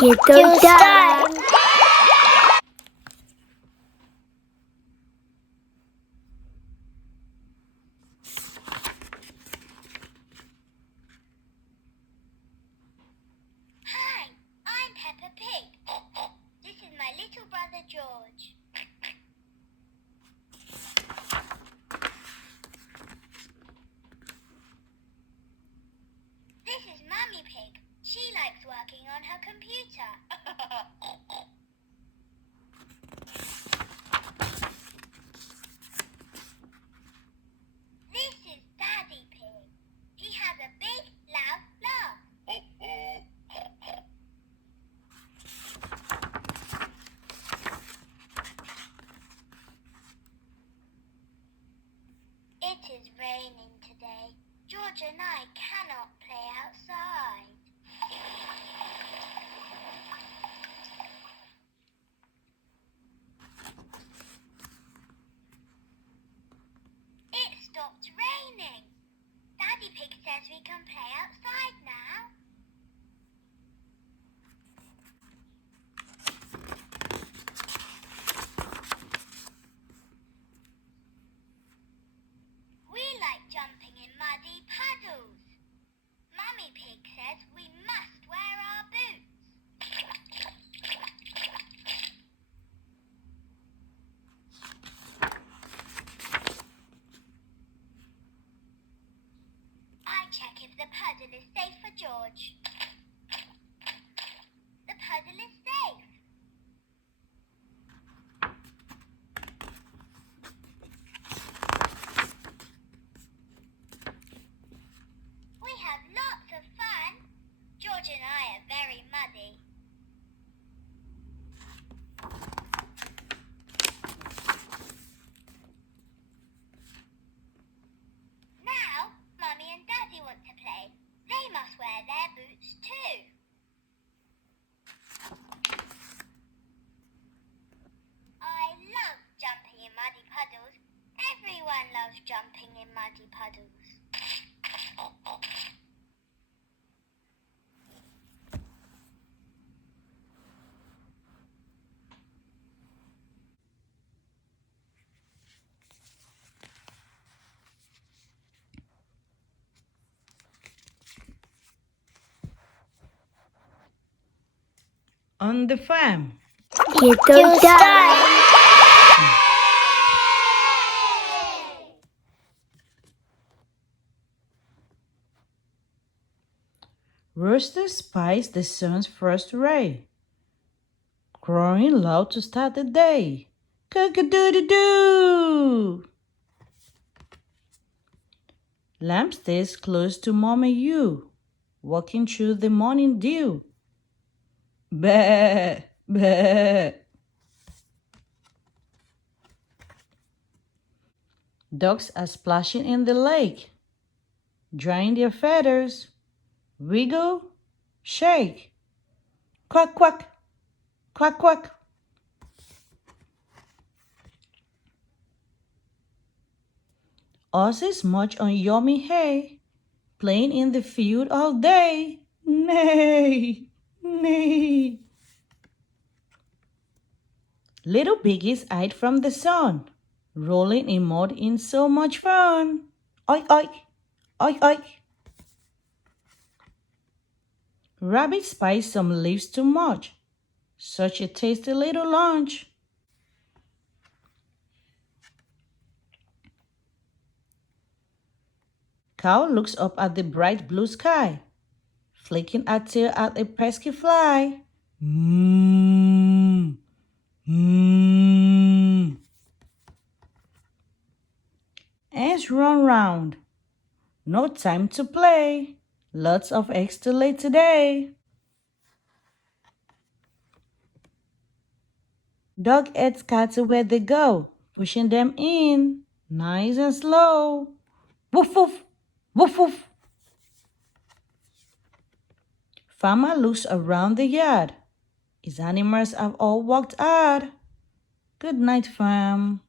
Little time. Hi, I'm Peppa Pig. This is my little brother George. This is Mummy Pig. She likes working on her computer. This is Daddy Pig. He has a big, loud laugh. It is raining today. George and I cannot play outside. It stopped raining. Daddy Pig says we can play outside now. We like jumping in muddy puddles. Mummy Pig says we must wear our boots. I check if the puddle is safe for George. The puddle is safe. We have lots of fun. George and I are very muddy. Now, Mummy and Daddy want to play. They must wear their boots too. I love jumping in muddy puddles. Everyone loves jumping in muddy puddles. On the farm. Little time. Rooster spies the sun's first ray, crowing loud to start the day. Cock-a-doodle-doo! Lamb stays close to Mommy Ewe, walking through the morning dew. Bah! Bah! Ducks are splashing in the lake, drying their feathers. Wiggle, shake. Quack, quack, quack, quack. Horses munch on yummy hay, playing in the field all day. Nay, nay. Little piggies hide from the sun, rolling in mud in so much fun. Oink, oink, oink, oink. Rabbit spies some leaves to munch. Such a tasty little lunch. Cow looks up at the bright blue sky, flicking her tail at a pesky fly. Mmm, mmm. Ants run round. No time to play. Lots of eggs to lay today. Dog heads scatter where they go, pushing them in, nice and slow. Woof woof, woof woof. Farmer looks around the yard. His animals have all walked hard. Good night, fam.